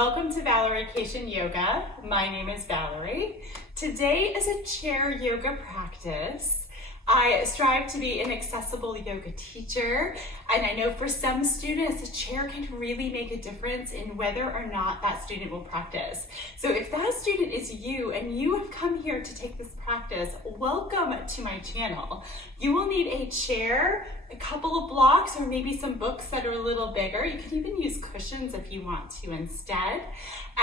welcome to Valorication Yoga. My name is Valerie. Today is a chair yoga practice. I strive to be an accessible yoga teacher, and I know for some students, a chair can really make a difference in whether or not that student will practice. So if that student is you and you have come here to take this practice, welcome to my channel. You will need a chair, a couple of blocks, or maybe some books that are a little bigger. You can even use cushions if you want to instead.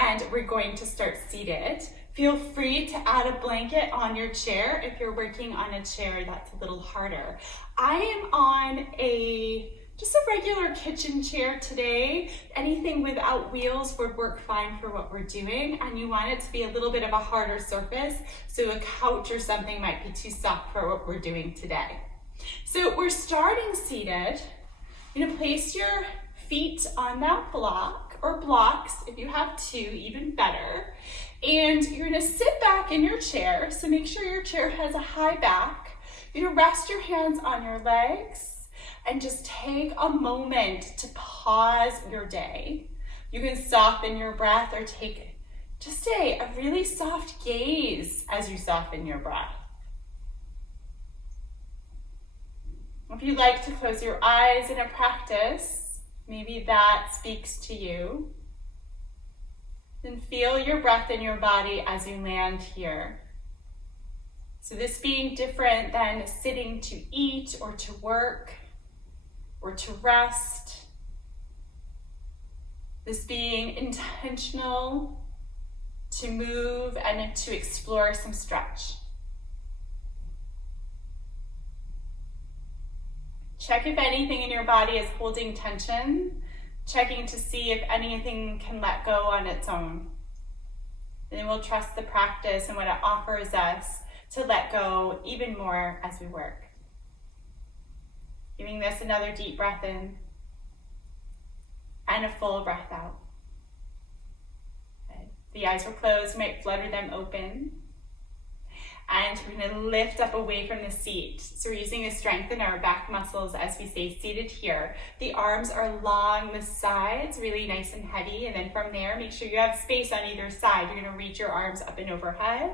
And we're going to start seated. Feel free to add a blanket on your chair if you're working on a chair that's a little harder. I am on just a regular kitchen chair today. Anything without wheels would work fine for what we're doing, and you want it to be a little bit of a harder surface, so a couch or something might be too soft for what we're doing today. So we're starting seated. You're gonna place your feet on that block, or blocks, if you have two, even better. And you're gonna sit back in your chair, so make sure your chair has a high back. You're gonna rest your hands on your legs and just take a moment to pause your day. You can soften your breath or take just a really soft gaze as you soften your breath. If you'd like to close your eyes in a practice, maybe that speaks to you. Then feel your breath in your body as you land here. So this being different than sitting to eat or to work or to rest. This being intentional to move and to explore some stretch. Check if anything in your body is holding tension. Checking to see if anything can let go on its own. And then we'll trust the practice and what it offers us to let go even more as we work. Giving this another deep breath in and a full breath out. Okay. The eyes were closed, you might flutter them open. And we're gonna lift up away from the seat. So we're using to strengthen our back muscles as we stay seated here. The arms are along the sides, really nice and heavy. And then from there, make sure you have space on either side. You're gonna reach your arms up and overhead.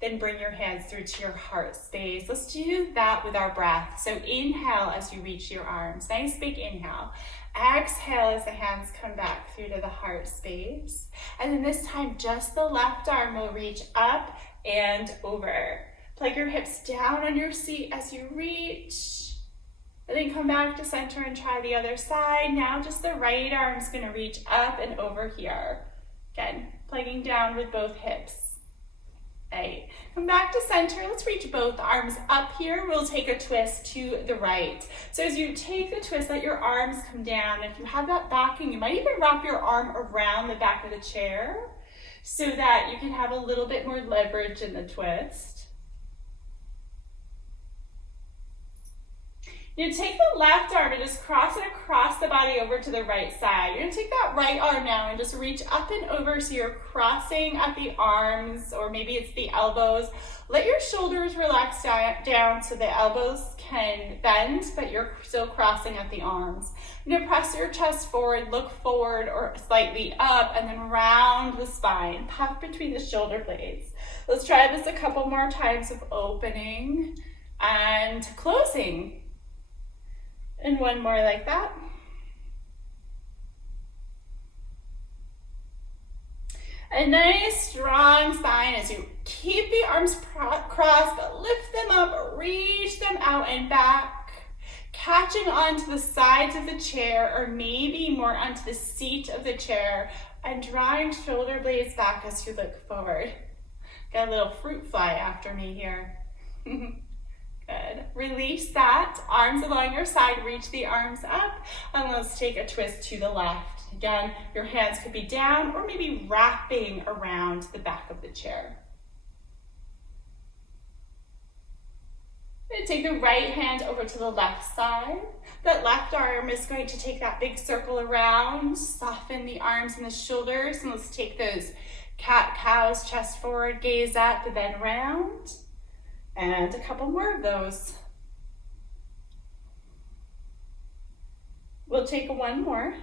Then bring your hands through to your heart space. Let's do that with our breath. So inhale as you reach your arms. Nice big inhale. Exhale as the hands come back through to the heart space. And then this time, just the left arm will reach up and over. Plug your hips down on your seat as you reach. And then come back to center and try the other side. Now just the right arm's gonna reach up and over here. Again, plugging down with both hips. Right. Come back to center. Let's reach both arms up here. We'll take a twist to the right. So as you take the twist, let your arms come down. If you have that backing, you might even wrap your arm around the back of the chair, so that you can have a little bit more leverage in the twist. You take the left arm and just cross it across the body over to the right side. You're gonna take that right arm now and just reach up and over, so you're crossing at the arms, or maybe it's the elbows. Let your shoulders relax down so the elbows can bend, but you're still crossing at the arms. You're gonna press your chest forward, look forward or slightly up, and then round the spine, puff between the shoulder blades. Let's try this a couple more times of opening and closing. And one more like that. A nice strong spine as you keep the arms crossed, but lift them up, reach them out and back, catching onto the sides of the chair, or maybe more onto the seat of the chair, and drawing shoulder blades back as you look forward. Got a little fruit fly after me here. Good. Release that. Arms along your side, reach the arms up, and let's take a twist to the left. Again, your hands could be down or maybe wrapping around the back of the chair. And take the right hand over to the left side. That left arm is going to take that big circle around, soften the arms and the shoulders, and let's take those cat-cows, chest forward, gaze up, then round. And a couple more of those. We'll take one more.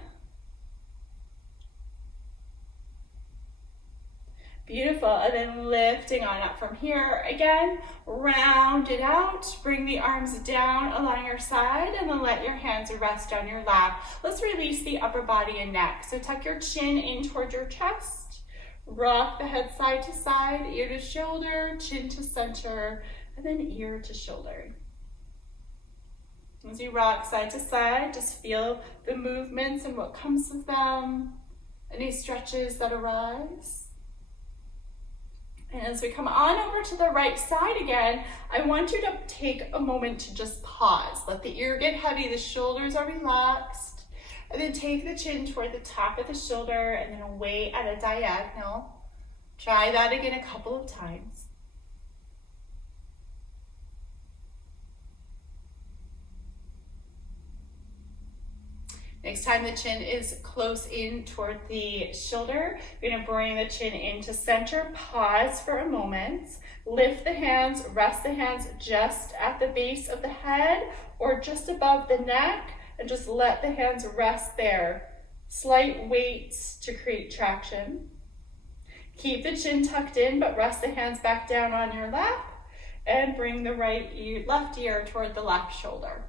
Beautiful. And then lifting on up from here again. Round it out. Bring the arms down along your side and then let your hands rest on your lap. Let's release the upper body and neck. So tuck your chin in toward your chest. Rock the head side to side, ear to shoulder, chin to center, and then ear to shoulder. As you rock side to side, just feel the movements and what comes with them, any stretches that arise. And as we come on over to the right side again, I want you to take a moment to just pause. Let the ear get heavy, the shoulders are relaxed. And then take the chin toward the top of the shoulder and then away at a diagonal. Try that again a couple of times. Next time the chin is close in toward the shoulder, you're going to bring the chin into center. Pause for a moment. Lift the hands, rest the hands just at the base of the head or just above the neck, and just let the hands rest there. Slight weights to create traction. Keep the chin tucked in, but rest the hands back down on your lap, and bring the left ear toward the left shoulder.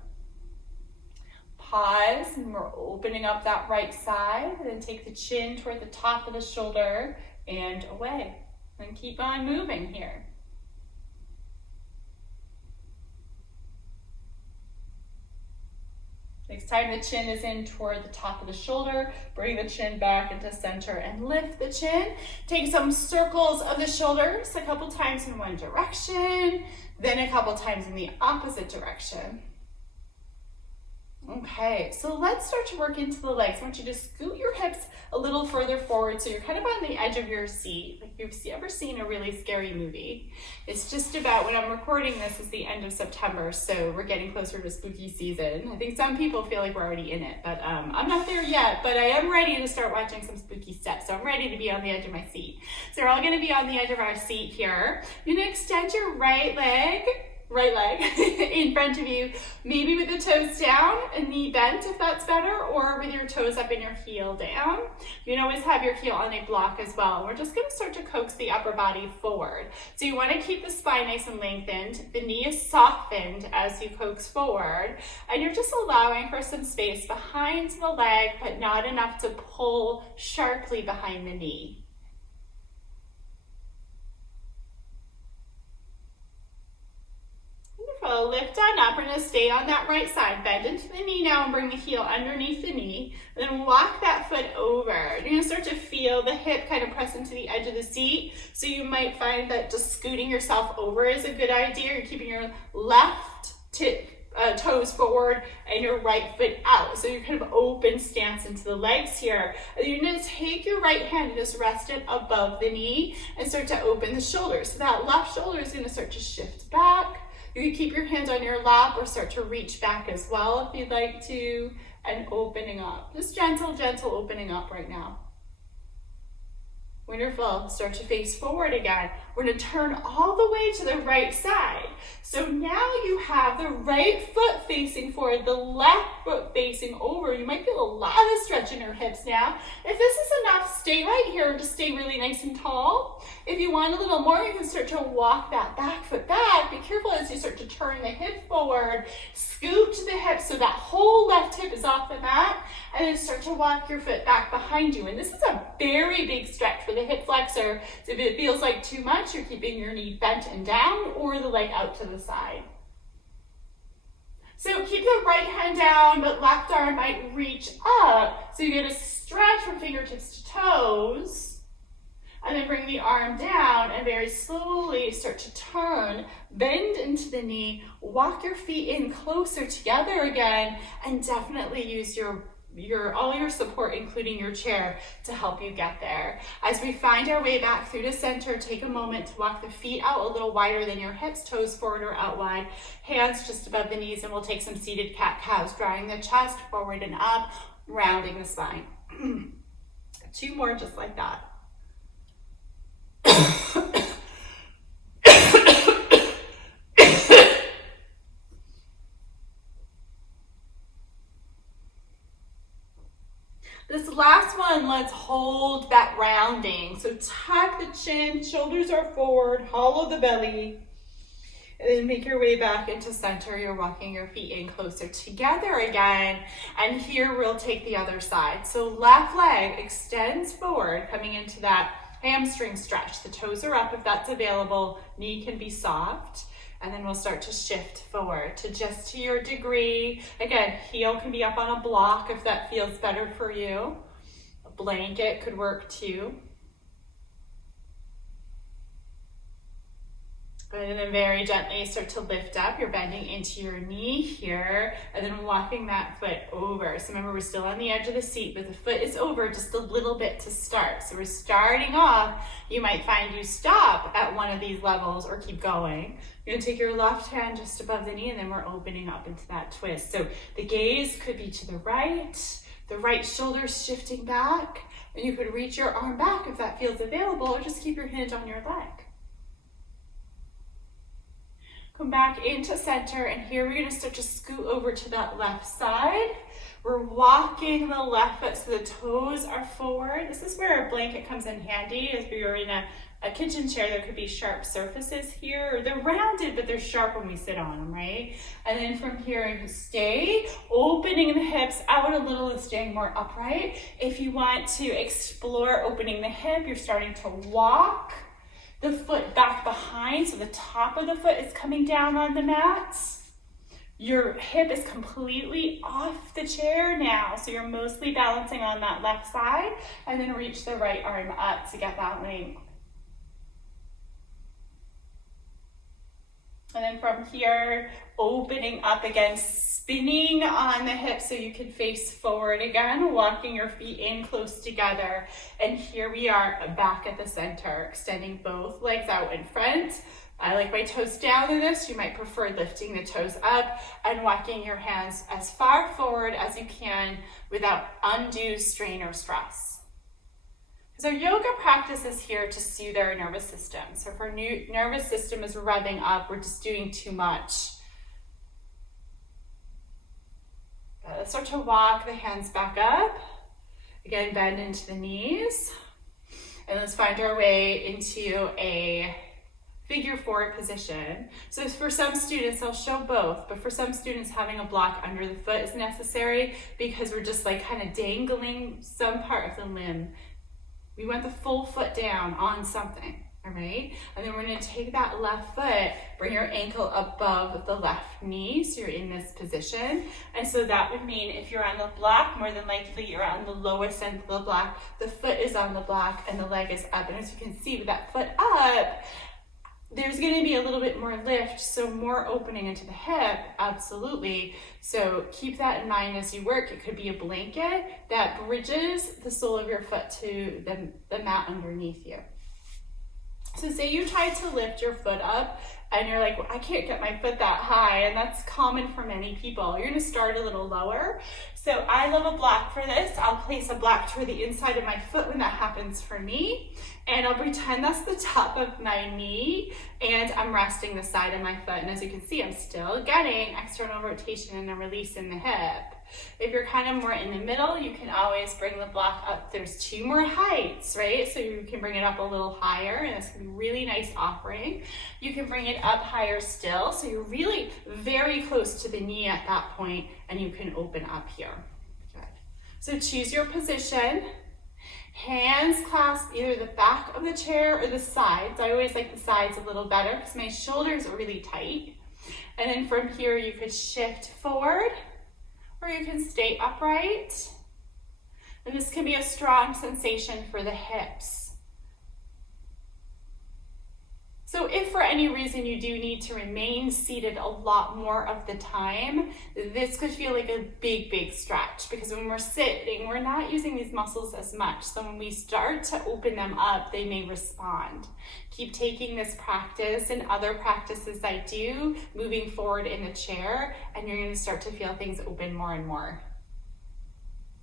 Pause, and we're opening up that right side, and then take the chin toward the top of the shoulder and away. And keep on moving here. Next time the chin is in toward the top of the shoulder, bring the chin back into center and lift the chin. Take some circles of the shoulders, a couple times in one direction, then a couple times in the opposite direction. Okay, so let's start to work into the legs. I want you to scoot your hips a little further forward so you're kind of on the edge of your seat. Like if you've ever seen a really scary movie, it's just about, when I'm recording this, is the end of September, so we're getting closer to spooky season. I think some people feel like we're already in it, but I'm not there yet, but I am ready to start watching some spooky stuff, so I'm ready to be on the edge of my seat. So we're all gonna be on the edge of our seat here. You're gonna extend your right leg in front of you, maybe with the toes down, a knee bent if that's better, or with your toes up and your heel down. You can always have your heel on a block as well. We're just going to start to coax the upper body forward. So you want to keep the spine nice and lengthened. The knee is softened as you coax forward, and you're just allowing for some space behind the leg, but not enough to pull sharply behind the knee. Lift on up. We're going to stay on that right side. Bend into the knee now and bring the heel underneath the knee. And then walk that foot over. You're going to start to feel the hip kind of press into the edge of the seat. So you might find that just scooting yourself over is a good idea. You're keeping your left toes forward and your right foot out. So you're kind of open stance into the legs here. And you're going to take your right hand and just rest it above the knee and start to open the shoulders. So that left shoulder is going to start to shift back. You can keep your hands on your lap or start to reach back as well if you'd like to, and opening up. Just gentle, gentle opening up right now. Wonderful. Start to face forward again. We're going to turn all the way to the right side. So now you have the right foot facing forward, the left foot facing over. You might feel a lot of stretch in your hips now. If this is enough, stay right here and just stay really nice and tall. If you want a little more, you can start to walk that back foot back. Be careful as you start to turn the hip forward. Scoot to the hip so that whole left hip is off the mat, and then start to walk your foot back behind you. And this is a very big stretch for the hip flexor. So if it feels like too much, you're keeping your knee bent and down or the leg out to the side. So keep the right hand down, but left arm might reach up. So you get a stretch from fingertips to toes. And then bring the arm down and very slowly start to turn, bend into the knee, walk your feet in closer together again, and definitely use all your support, including your chair, to help you get there. As we find our way back through the center, take a moment to walk the feet out a little wider than your hips, toes forward or out wide, hands just above the knees, and we'll take some seated cat-cows, drawing the chest forward and up, rounding the spine. 2 more just like that. This last one, let's hold that rounding. So tuck the chin, shoulders are forward, hollow the belly, and then make your way back into center. You're walking your feet in closer together again. And here we'll take the other side. So left leg extends forward, coming into that hamstring stretch. The toes are up if that's available. Knee can be soft. And then we'll start to shift forward to just to your degree. Again, heel can be up on a block if that feels better for you. A blanket could work too. And then very gently start to lift up. You're bending into your knee here and then walking that foot over. So remember, we're still on the edge of the seat, but the foot is over just a little bit to start. So we're starting off. You might find you stop at one of these levels or keep going. You're gonna take your left hand just above the knee and then we're opening up into that twist. So the gaze could be to the right shoulder shifting back, and you could reach your arm back if that feels available, or just keep your hinge on your leg. Come back into center, and here we're gonna start to scoot over to that left side. We're walking the left foot so the toes are forward. This is where a blanket comes in handy. If you're in a kitchen chair, there could be sharp surfaces here. They're rounded, but they're sharp when we sit on them, right? And then from here, you stay opening the hips out a little and staying more upright. If you want to explore opening the hip, you're starting to walk the foot back behind, so the top of the foot is coming down on the mat. Your hip is completely off the chair now, so you're mostly balancing on that left side, and then reach the right arm up to get that length. And then from here, opening up again, spinning on the hips so you can face forward again, walking your feet in close together. And here we are back at the center, extending both legs out in front. I like my toes down in this. You might prefer lifting the toes up and walking your hands as far forward as you can without undue strain or stress. So yoga practice is here to soothe our nervous system. So if our nervous system is revving up, we're just doing too much. Let's start to walk the hands back up. Again, bend into the knees. And let's find our way into a figure four position. So for some students, I'll show both, but for some students, having a block under the foot is necessary because we're just like kind of dangling some part of the limb. We want the full foot down on something, all right? And then we're gonna take that left foot, bring your ankle above the left knee, so you're in this position. And so that would mean if you're on the block, more than likely you're on the lowest end of the block, the foot is on the block and the leg is up. And as you can see with that foot up, there's gonna be a little bit more lift, so more opening into the hip, absolutely. So keep that in mind as you work. It could be a blanket that bridges the sole of your foot to the mat underneath you. So say you try to lift your foot up and you're like, well, I can't get my foot that high, and that's common for many people. You're gonna start a little lower. So I love a block for this. I'll place a block toward the inside of my foot when that happens for me, and I'll pretend that's the top of my knee, and I'm resting the side of my foot. And as you can see, I'm still getting external rotation and a release in the hip. If you're kind of more in the middle, you can always bring the block up. There's two more heights, right? So you can bring it up a little higher, and it's gonna be really nice offering. You can bring it up higher still, so you're really very close to the knee at that point, and you can open up here. Good. So choose your position. Hands clasp either the back of the chair or the sides. I always like the sides a little better because my shoulders are really tight. And then from here, you could shift forward, or you can stay upright. And this can be a strong sensation for the hips. So if for any reason you do need to remain seated a lot more of the time, this could feel like a big, big stretch, because when we're sitting, we're not using these muscles as much. So when we start to open them up, they may respond. Keep taking this practice and other practices I do moving forward in the chair, and you're going to start to feel things open more and more.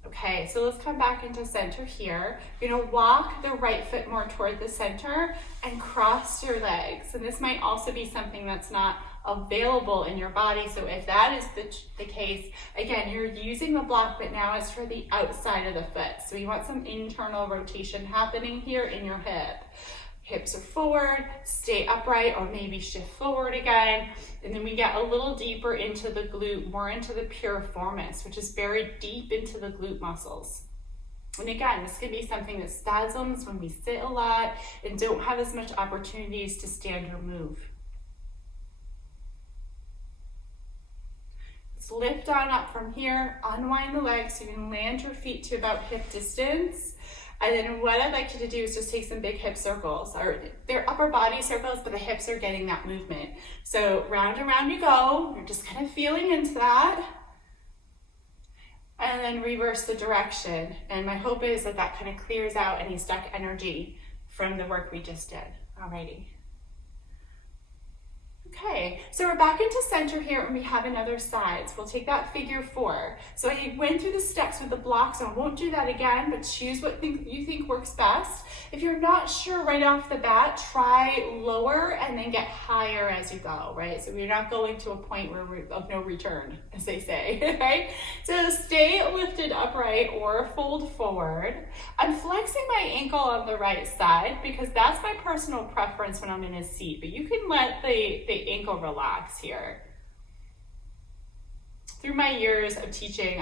Okay, so let's come back into center here. You're gonna walk the right foot more toward the center and cross your legs. And this might also be something that's not available in your body. So if that is the case, again, you're using the block, but now it's for the outside of the foot. So you want some internal rotation happening here in your hip. Hips are forward, stay upright, or maybe shift forward again. And then we get a little deeper into the glute, more into the piriformis, which is buried deep into the glute muscles. And again, this can be something that spasms when we sit a lot and don't have as much opportunities to stand or move. Let's lift on up from here, unwind the legs so you can land your feet to about hip distance. And then what I'd like you to do is just take some big hip circles. They're upper body circles, but the hips are getting that movement. So round and round you go. You're just kind of feeling into that. And then reverse the direction. And my hope is that that kind of clears out any stuck energy from the work we just did. Alrighty. Okay, so we're back into center here and we have another side. So we'll take that figure 4. So I went through the steps with the blocks, so I won't do that again, but choose what you think works best. If you're not sure right off the bat, try lower and then get higher as you go, right? So we're not going to a point where we're of no return, as they say, right? So stay lifted upright or fold forward. I'm flexing my ankle on the right side because that's my personal preference when I'm in a seat, but you can let the ankle relax here. Through my years of teaching,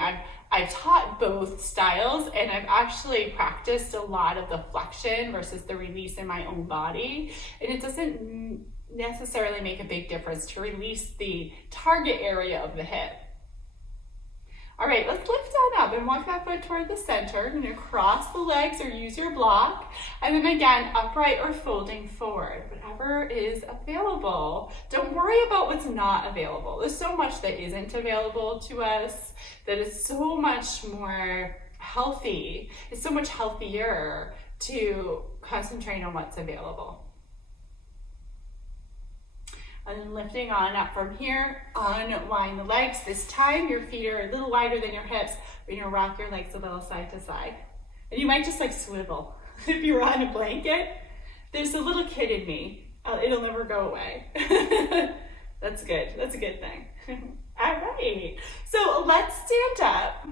I've taught both styles, and I've actually practiced a lot of the flexion versus the release in my own body, and it doesn't necessarily make a big difference to release the target area of the hip. All right, let's lift on up and walk that foot toward the center. You're gonna cross the legs or use your block. And then again, upright or folding forward, whatever is available. Don't worry about what's not available. There's so much that isn't available to us that is so much more healthy. It's so much healthier to concentrate on what's available. And then lifting on up from here, unwind the legs. This time your feet are a little wider than your hips. You're gonna rock your legs a little side to side. And you might just like swivel. If you were on a blanket, there's a little kid in me. It'll never go away. That's good, that's a good thing. All right, so let's stand up.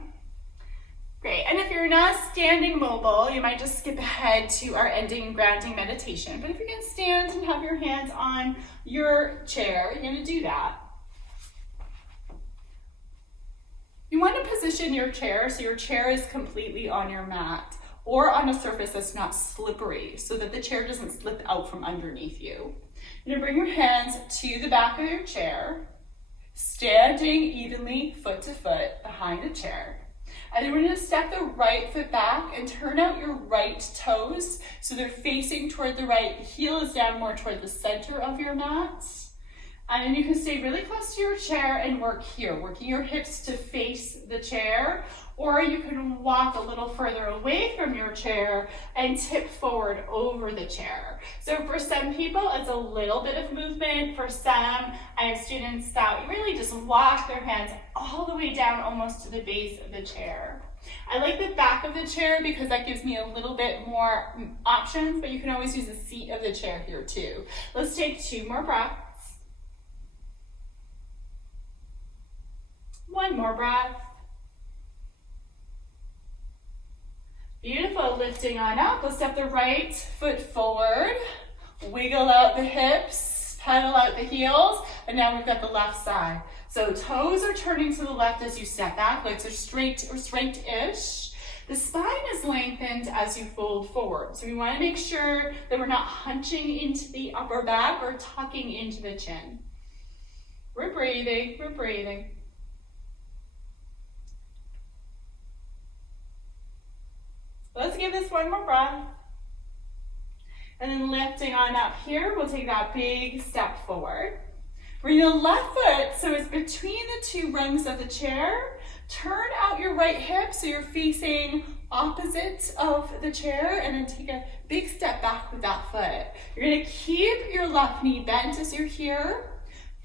Great, and if you're not standing mobile, you might just skip ahead to our ending grounding meditation. But if you can stand and have your hands on your chair, you're gonna do that. You wanna position your chair so your chair is completely on your mat or on a surface that's not slippery so that the chair doesn't slip out from underneath you. You're gonna bring your hands to the back of your chair, standing evenly foot to foot behind the chair. And then we're going to step the right foot back and turn out your right toes so they're facing toward the right. Heel is down more toward the center of your mat. And then you can stay really close to your chair and work here, working your hips to face the chair, or you can walk a little further away from your chair and tip forward over the chair. So for some people, it's a little bit of movement. For some, I have students that really just walk their hands all the way down almost to the base of the chair. I like the back of the chair because that gives me a little bit more options, but you can always use the seat of the chair here too. Let's take 2 more breaths. One more breath. Beautiful, lifting on up. Let's step the right foot forward. Wiggle out the hips, pedal out the heels, and now we've got the left side. So toes are turning to the left as you step back, legs are straight or straight-ish. The spine is lengthened as you fold forward. So we want to make sure that we're not hunching into the upper back or tucking into the chin. We're breathing, we're breathing. Let's give this one more breath. And then lifting on up here, we'll take that big step forward. Bring the left foot so it's between the 2 rungs of the chair. Turn out your right hip so you're facing opposite of the chair, and then take a big step back with that foot. You're gonna keep your left knee bent as you're here.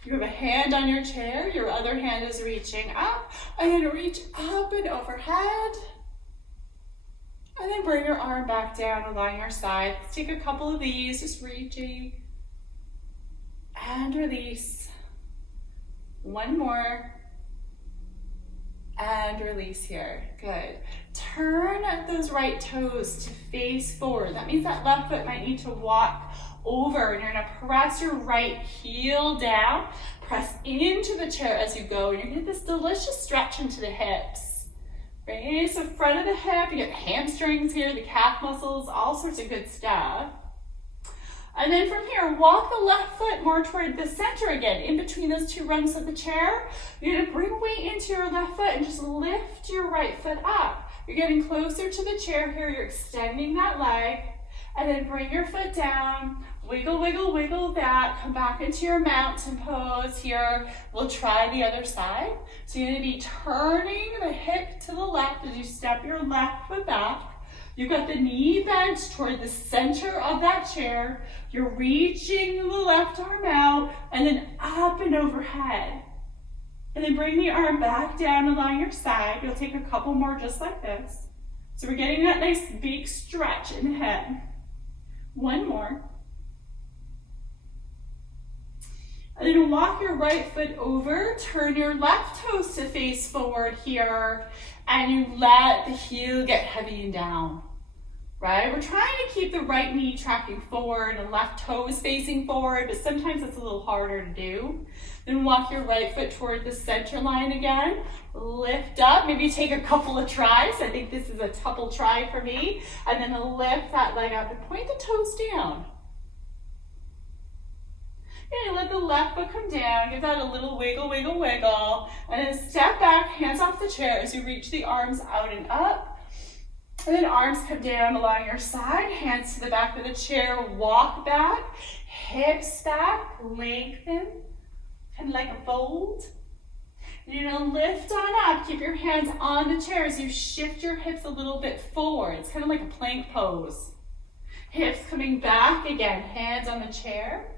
You have a hand on your chair, your other hand is reaching up. I'm gonna reach up and overhead. And then bring your arm back down along your side. Let's take a couple of these, just reaching and release. One more. And release here. Good. Turn those right toes to face forward. That means that left foot might need to walk over, and you're gonna press your right heel down, press into the chair as you go, and you're gonna get this delicious stretch into the hips. Right? So front of the hip, you get the hamstrings here, the calf muscles, all sorts of good stuff. And then from here, walk the left foot more toward the center again, in between those two rungs of the chair. You're gonna bring weight into your left foot and just lift your right foot up. You're getting closer to the chair here, you're extending that leg, and then bring your foot down, wiggle, wiggle, wiggle that, come back into your mountain pose here. We'll try the other side. So you're gonna be turning the hip to the left as you step your left foot back. You've got the knee bent toward the center of that chair. You're reaching the left arm out and then up and overhead. And then bring the arm back down along your side. You'll take a couple more just like this. So we're getting that nice big stretch in the head. One more. And then walk your right foot over, turn your left toes to face forward here, and you let the heel get heavy and down, right? We're trying to keep the right knee tracking forward and left toes facing forward, but sometimes it's a little harder to do. Then walk your right foot toward the center line again, lift up, maybe take a couple of tries. I think this is a double try for me, and then lift that leg up and point the toes down. And let the left foot come down, give that a little wiggle, wiggle, wiggle, and then step back, hands off the chair as you reach the arms out and up. And then arms come down along your side, hands to the back of the chair, walk back, hips back, lengthen, kind of like a fold. And you're gonna lift on up, keep your hands on the chair as you shift your hips a little bit forward. It's kind of like a plank pose. Hips coming back, again, hands on the chair.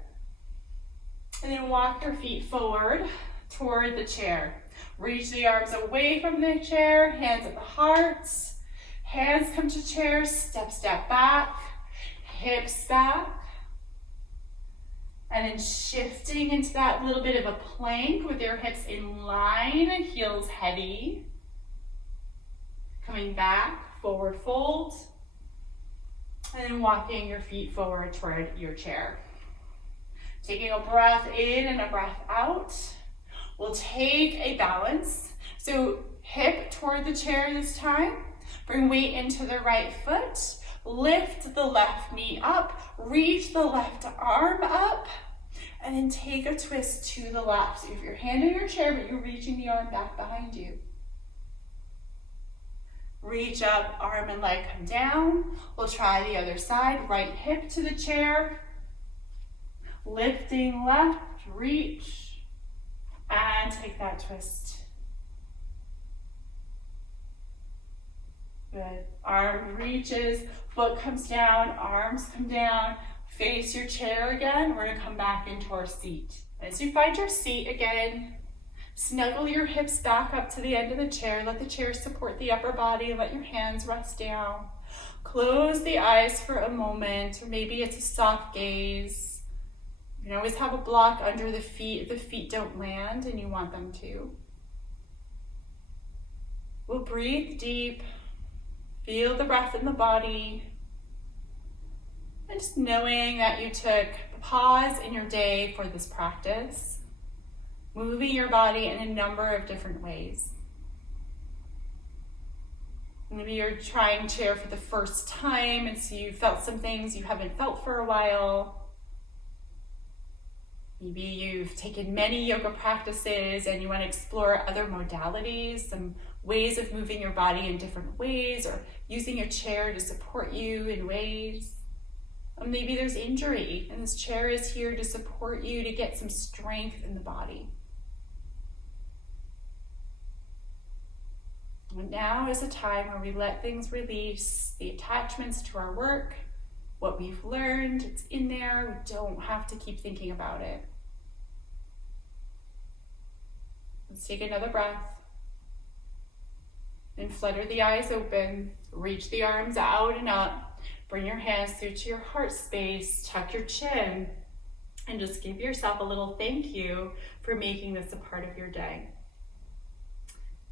And then walk your feet forward toward the chair. Reach the arms away from the chair, hands at the heart. Hands come to chair, step, step back, hips back. And then shifting into that little bit of a plank with your hips in line, heels heavy. Coming back, forward fold. And then walking your feet forward toward your chair. Taking a breath in and a breath out. We'll take a balance. So hip toward the chair this time. Bring weight into the right foot. Lift the left knee up. Reach the left arm up. And then take a twist to the left. So if you're hand in your chair, but you're reaching the arm back behind you. Reach up, arm and leg come down. We'll try the other side. Right hip to the chair. Lifting left, reach, and take that twist. Good. Arm reaches, foot comes down, arms come down. Face your chair again. We're going to come back into our seat. As you find your seat again, snuggle your hips back up to the end of the chair. Let the chair support the upper body and let your hands rest down. Close the eyes for a moment, or maybe it's a soft gaze. You can always have a block under the feet if the feet don't land and you want them to. We'll breathe deep, feel the breath in the body, and just knowing that you took a pause in your day for this practice, moving your body in a number of different ways. Maybe you're trying chair for the first time and so you felt some things you haven't felt for a while. Maybe you've taken many yoga practices and you want to explore other modalities, some ways of moving your body in different ways, or using your chair to support you in ways. Or maybe there's injury and this chair is here to support you to get some strength in the body. And now is a time where we let things release, the attachments to our work, what we've learned, it's in there. We don't have to keep thinking about it. Let's take another breath. And flutter the eyes open. Reach the arms out and up. Bring your hands through to your heart space. Tuck your chin. And just give yourself a little thank you for making this a part of your day.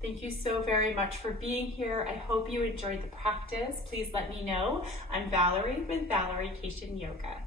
Thank you so very much for being here. I hope you enjoyed the practice. Please let me know. I'm Valerie with Valerie Cation Yoga.